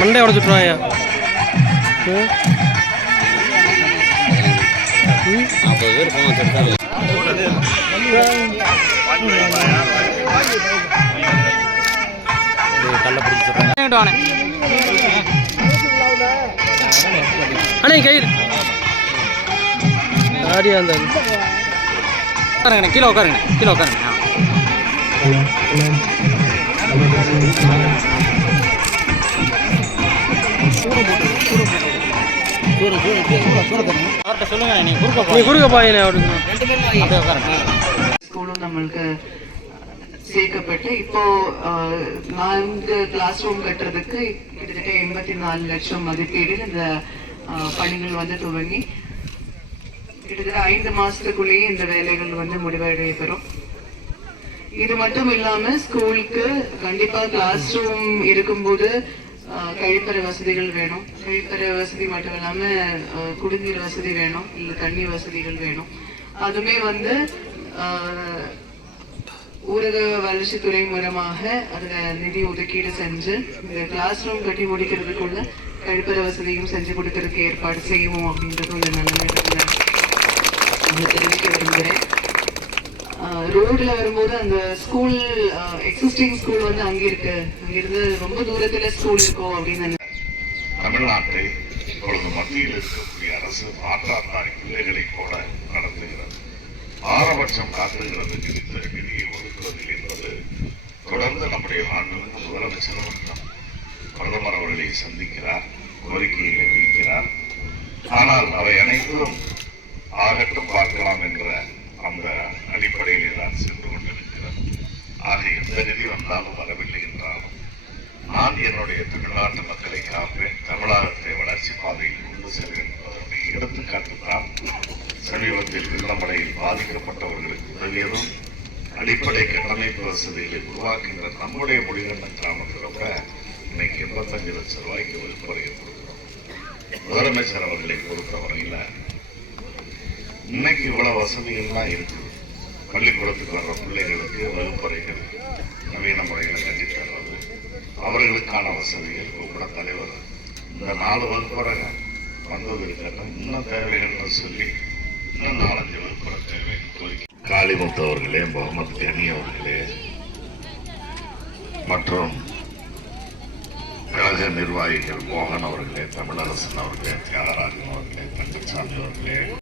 மண்டை உடச்சுட்ருவாயா? 40 பேர் போன கல்ல பிடிச்சிடுறேன். அண்ணே கயிறு ஆடியா அந்த உட்காருங்கண்ணே, கீழே உட்காருங்க, கீழே உட்காருங்க. சொல்லுங்க, நீ குறுக்க பாயினே ஸ்கூலும் நம்மளுக்கு சேர்க்கப்பட்டு இப்போ 4 கிளாஸ் ரூம் கட்டுறதுக்கு கிட்டத்தட்ட 84 லட்சம் மதிப்பீடில் இந்த பணிகள் வந்து துவங்கி கிட்டத்தட்ட 5 மாசத்துக்குள்ளேயே இந்த வேலைகள் வந்து முடிவடைய பெறும். இது மட்டும் இல்லாம ஸ்கூலுக்கு கண்டிப்பா கிளாஸ் ரூம் இருக்கும்போது கழிப்பறை வசதிகள் வேணும். கழிப்பறை வசதி மட்டும் இல்லாம குடிநீர் வசதி வேணும், இல்ல தண்ணி வசதிகள் வேணும். அதுமே வந்து ஊரக வளர்ச்சித்துறை மூலமாக அதுல நிதி ஒதுக்கீடு செஞ்சு இந்த கிளாஸ் ரூம் கட்டி முடிக்கிறதுக்குள்ள கழிப்பறை வசதியும் செஞ்சு கொடுக்கறதுக்கு ஏற்பாடு செய்வோம் அப்படின்றது இந்த நல்ல நேரத்துல தெரிவிக்க விரும்புகிறேன். ரோட்ல வரும்போது அந்த ஸ்கூல் எக்ஸிஸ்டிங் ஸ்கூல் வந்து அங்கிருக்கு, அங்கிருந்து ரொம்ப தூரத்துல ஸ்கூல் இருக்கும் அப்படின்னு. தமிழ்நாட்டை இப்பொழுது மத்தியில் இருக்கக்கூடிய அரசு மாற்றாந்தாரி பிள்ளைகளை கூட நடத்துகிறது. பாரபட்சம் காட்டுகிறது குறித்த நிதியை ஒதுக்குவது என்பது தொடர்ந்து நம்முடைய மாண்புமிகு முதலமைச்சர் அவர்கள் பிரதமர் அவர்களை சந்திக்கிறார், கோரிக்கைகளை வைக்கிறார். ஆனால் அவை அனைத்தும் ஆகட்டும் பார்க்கலாம் என்ற அந்த அடிப்படையில் தான் சென்று கொண்டிருக்கிறது. ஆக எந்த நிதி வந்தாலும் வரவில்லை என்றாலும் நான் என்னுடைய தமிழ்நாட்டு மக்களை காப்பேன், தமிழகத்தை வளர்ச்சி பாதையில் கொண்டு செல்வேன் என்பதனுடைய எடுத்துக்காட்டுத்தான் சமீபத்தில் வெள்ளமழையில் பாதிக்கப்பட்டவர்களுக்கு உதவியதும் அடிப்படை கட்டமைப்பு வசதிகளை உருவாக்குகின்ற நம்முடைய மொழிகண்டன் கிராமத்தில் கூட இன்னைக்கு 85 லட்சம் ரூபாய்க்கு வகுப்பறையை கொடுக்கிறோம். முதலமைச்சர் அவர்களை பொறுத்தவரையில் இன்னைக்கு இவ்வளவு வசதிகள்லாம் இருக்குது. பள்ளிக்கூடத்துக்கு வர்ற பிள்ளைகளுக்கு வகுப்பறைகள் நவீன முறைகளை கட்டித்தருவது, அவர்களுக்கான வசதிகள். கூட தலைவர் இந்த 4 வகுப்பறை வந்தது இருக்கட்டும், இன்னும் தேவைகள்னு சொல்லி இன்னும் 4-5 வகுப்பறை தேவைன்னு கோரிக்கை. காளிமுத்து அவர்களே, முகமது கனி அவர்களே மற்றும் கழக நிர்வாகிகள் மோகன் அவர்களே, தமிழரசன் அவர்களே, தியாகராஜன் அவர்களே, தங்கச்சாமி அவர்களே,